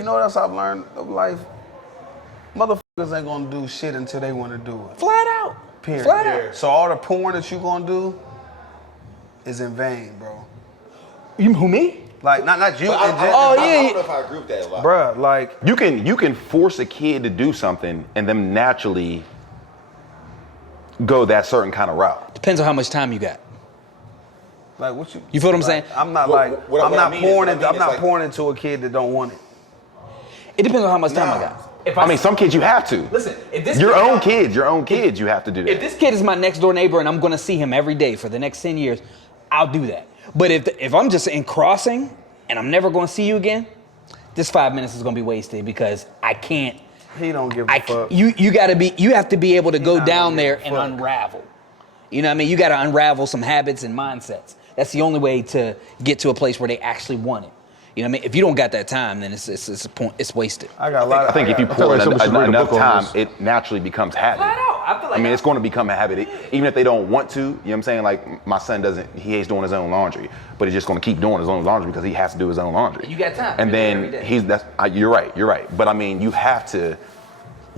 You know what else I've learned of life? Motherfuckers ain't gonna do shit until they want to do it. Flat out. Period. Flat out. So all the porn that you gonna do is in vain, bro. You who me? Like not you. I don't know if I agree with that a lot. Bruh, like You can force a kid to do something and them naturally go that certain kind of route. Depends on how much time you got. what you? You feel what I'm saying? I'm not what I mean is I'm not like- pouring into a kid that don't want it. It depends on how much time I got. If I mean, some kids you have to. Listen, if this Your kid- own kids, you have to do that. If this kid is my next door neighbor and I'm gonna see him every day for the next 10 years, I'll do that. But if I'm just in crossing and I'm never gonna see you again, this 5 minutes is gonna be wasted because I can't. He don't give a fuck. You have to be able to go not down gonna there give a and fuck. unravel. You know what I mean? You gotta unravel some habits and mindsets. That's the only way to get to a place where they actually want it. You know what I mean? If you don't got that time, then it's a point. It's wasted. I got a lot. I think if you pour like somebody should read a enough book on time, this. it naturally becomes habit. Flat out. I feel like It's going to become a habit. Even if they don't want to, you know what I'm saying? Like, my son he hates doing his own laundry, but he's just going to keep doing his own laundry because he has to do his own laundry. You got time. And You're there every then day. you're right. But I mean, you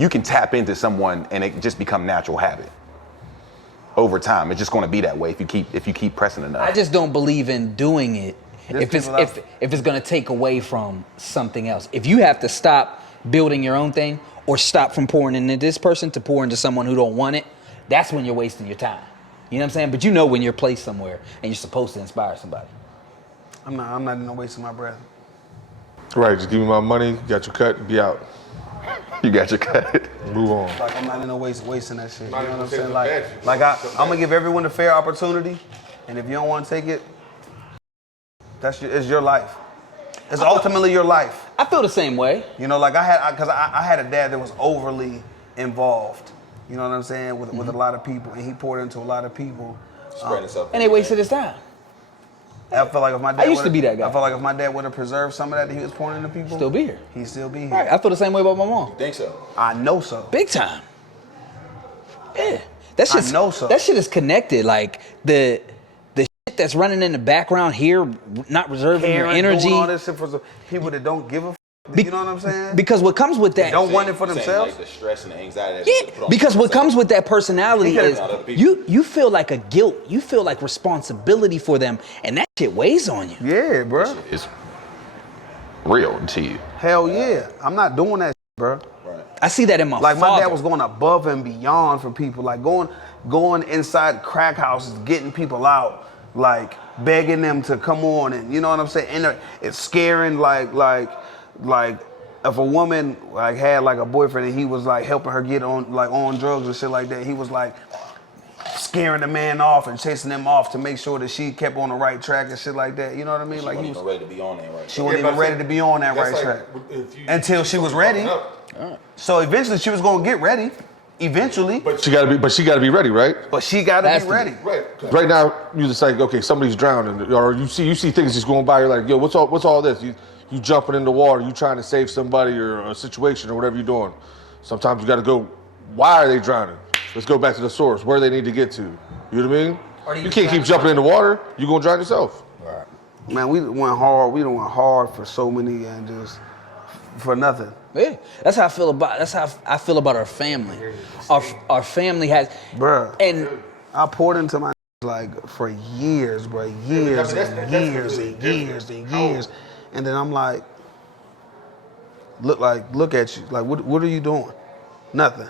can tap into someone and it just become natural habit. Over time, it's just going to be that way if you keep pressing enough. I just don't believe in doing it if people it's going to take away from something else. If you have to stop building your own thing or stop from pouring into this person to pour into someone who don't want it, that's when you're wasting your time. You know what I'm saying? But you know when you're placed somewhere and you're supposed to inspire somebody. I'm not in no wasting my breath. Right, just give me my money, got your cut, be out. You got your cut. Move on. Like I'm not in no wasting that shit. You know Not what I'm even saying? taking Like advantage. I'm gonna give everyone a fair opportunity, and if you don't want to take it, it's your life. It's ultimately your life. I feel the same way. You know, like I had a dad that was overly involved. You know what I'm saying? With a lot of people, and he poured into a lot of people. Spreading himself. And they wasted his time. I feel like if my dad I used to be that guy. I feel like if my dad would have preserved some of that he was pouring into people, Still be here. he'd still be here. Right. I feel the same way about my mom. Think so? I know so. Big time. Yeah. That shit's, I know so. That shit is connected. Like the shit that's running in the background here, not reserving your energy. Doing all this shit for some people that don't give a f. You know what I'm saying? Because what comes with that, don't want it for Saying, themselves. like the stress and the anxiety. That they put yeah. on Because what themselves. comes with that personality Because- is you feel like a guilt, you feel like responsibility for them, and that shit weighs on you. Yeah, bro. It's real to you. Hell yeah. I'm not doing that shit, bro. I see that in my Like father. my dad was going above and beyond for people, like going inside crack houses, getting people out, like begging them to come on, and you know what I'm saying. And it's scaring, like if a woman like had like a boyfriend and he was like helping her get on drugs and shit like that, he was like scaring the man off and chasing them off to make sure that she kept on the right track and shit like that. You know what I mean? She Like wasn't even ready to be on that right. she wasn't even ready to be on that right track until she was ready. So eventually she was gonna get ready. Eventually, She gotta be ready, right? but she gotta Has be to be. ready. Right. Right now, you're just like, okay, somebody's drowning, or you see things just going by. You're like, yo, what's all this? You jumping in the water, you trying to save somebody or a situation or whatever you're doing. Sometimes you got to go. Why are they drowning? Let's go back to the source, where they need to get to. You know what I mean? You can't keep jumping in the water. You're gonna drown yourself. Man, we went hard. We done went hard for so many and just for nothing. Yeah, that's how I feel about our family. Our family has, Bruh. and I poured into my like for years, bro. Years and years and years and years. And then I'm like, look at you. Like, what are you doing? Nothing.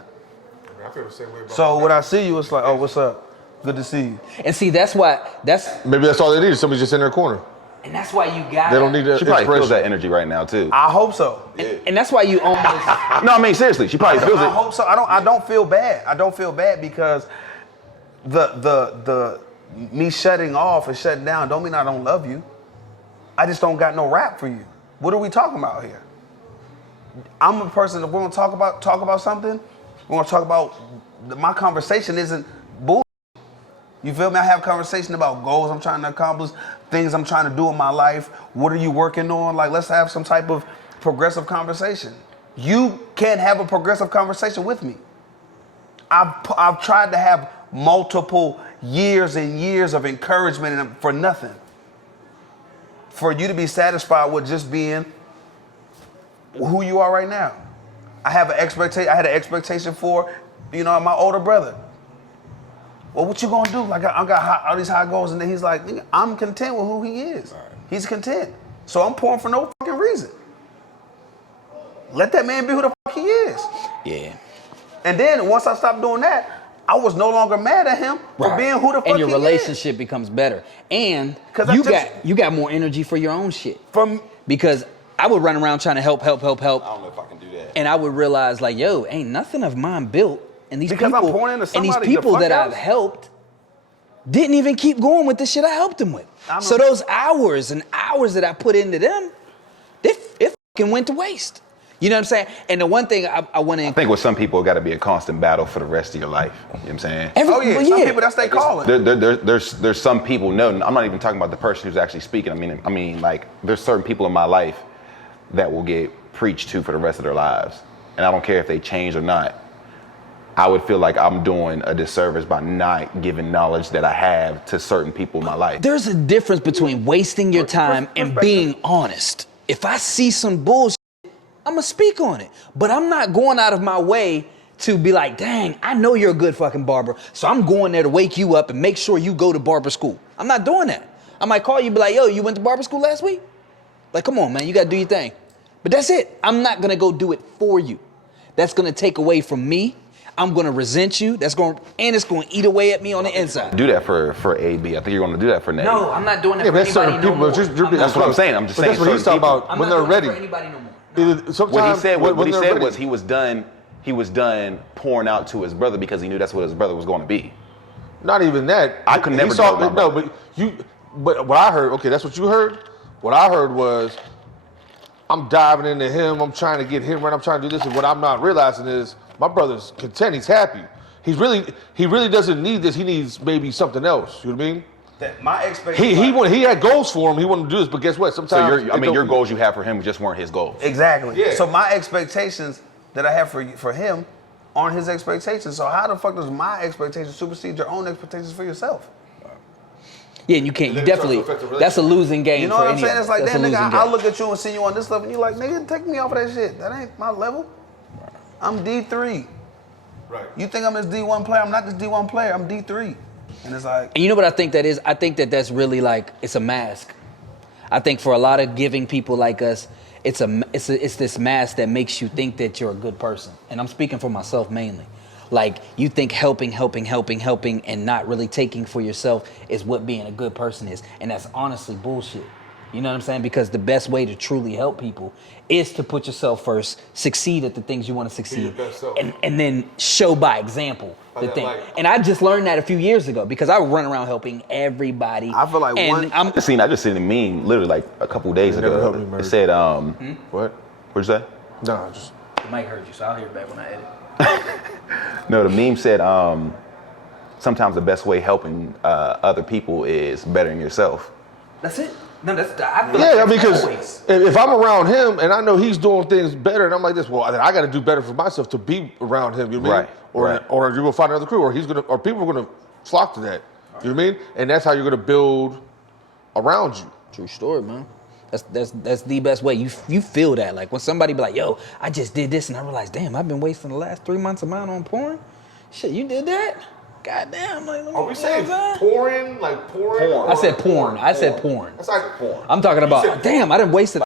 I feel the same way about So when I see you, it's like, oh, what's up? Good to see you. and see that's maybe that's all they need. Somebody just in their corner. and that's why you got. They don't need that She probably feels inspiration. that energy right now too. I hope so. And that's why you almost. No, I mean seriously, she probably feels I it. hope so. I don't feel bad. I don't feel bad because the me shutting off and shutting down don't mean I don't love you. I just don't got no rap for you. What are we talking about here? I'm a person that we're gonna talk about something. We're gonna talk about my conversation isn't bull. You feel me? I have conversation about goals I'm trying to accomplish, things I'm trying to do in my life. What are you working on? Like, let's have some type of progressive conversation. You can't have a progressive conversation with me. I've tried to have multiple years and years of encouragement for nothing. For you to be satisfied with just being who you are right now. I have an expectation. I had an expectation for, my older brother. Well, what you gonna do? Like I got all these high goals, and then he's like, "Nigga, I'm content with who he is. Right. He's content. So I'm pouring for no fucking reason. Let that man be who the fuck he is." Yeah. And then once I stopped doing that, I was no longer mad at him for being who the fuck he is. And your relationship becomes better. And you got more energy for your own shit. Because I would run around trying to help. I don't know if I can do that. And I would realize like, yo, ain't nothing of mine built. And these because people, I'm pouring into and somebody, these people that else? I've helped didn't even keep going with the shit I helped them with. So those hours and hours that I put into them, it fucking went to waste. You know what I'm saying? And the one thing I want to... I think with some people, it got to be a constant battle for the rest of your life. You know what I'm saying? Some people, that's their calling. There's some people, no, I'm not even talking about the person who's actually speaking. I mean, like, there's certain people in my life that will get preached to for the rest of their lives. And I don't care if they change or not. I would feel like I'm doing a disservice by not giving knowledge that I have to certain people in my life. There's a difference between wasting your time and being honest. If I see some bullshit, I'm gonna speak on it. But I'm not going out of my way to be like, dang, I know you're a good fucking barber, so I'm going there to wake you up and make sure you go to barber school. I'm not doing that. I might call you and be like, yo, you went to barber school last week? Like, come on, man, you gotta do your thing. But that's it. I'm not gonna go do it for you. That's gonna take away from me. I'm gonna resent you. It's gonna eat away at me on the inside. Do that for AB. I think you're gonna do that for Nate. No, I'm not doing that for anybody no more. That's what I'm saying. I'm just saying. That's what he's talking about when they're ready. For anybody no more. What he said was he was done pouring out to his brother because he knew that's what his brother was going to be. Not even that. I could never tell my brother. But what I heard, okay, that's what you heard. What I heard was, I'm diving into him. I'm trying to get him right. I'm trying to do this, and what I'm not realizing is my brother's content. He's happy. He really doesn't need this. He needs maybe something else. You know what I mean? My expectation. He had goals for him. He wanted to do this, but guess what? Sometimes your goals you have for him just weren't his goals. Exactly. Yeah. So my expectations that I have for him aren't his expectations. So how the fuck does my expectations supersede your own expectations for yourself? Yeah, and you can't. You definitely. That's a losing game. You know for what I'm saying? It's like, that's damn, nigga, I look at you and see you on this level, and you're like, nigga, take me off of that shit. That ain't my level. I'm D3. Right. You think I'm this D1 player? I'm not this D1 player. I'm D3. And it's like. And you know what I think that is? I think that that's really like, it's a mask. I think for a lot of giving people like us, it's this mask that makes you think that you're a good person. And I'm speaking for myself mainly. Like, you think helping, and not really taking for yourself is what being a good person is. And that's honestly bullshit. You know what I'm saying? Because the best way to truly help people is to put yourself first, succeed at the things you want to succeed, and then show by example the thing. And I just learned that a few years ago because I run around helping everybody. I feel like I just seen a meme literally like a couple of days ago. It said, What? What'd you say? No, just. The mic heard you, so I'll hear it back when I edit. No, the meme said, sometimes the best way helping other people is bettering yourself. That's it. No, that's I feel Yeah, like I mean, because always. if I'm around him and I know he's doing things better, and I'm like this, well, then I got to do better for myself to be around him. You know what I mean? Or you're gonna find another crew, or people are gonna flock to that. You know what I mean? And that's how you're gonna build around you. True story, man. That's the best way. You feel that. Like when somebody be like, yo, I just did this and I realized, damn, I've been wasting the last 3 months of mine on porn. Shit, you did that? Goddamn. Like, Are we saying pouring? Like pouring? I said porn. I said porn. That's like porn. I'm talking about, damn, I done wasted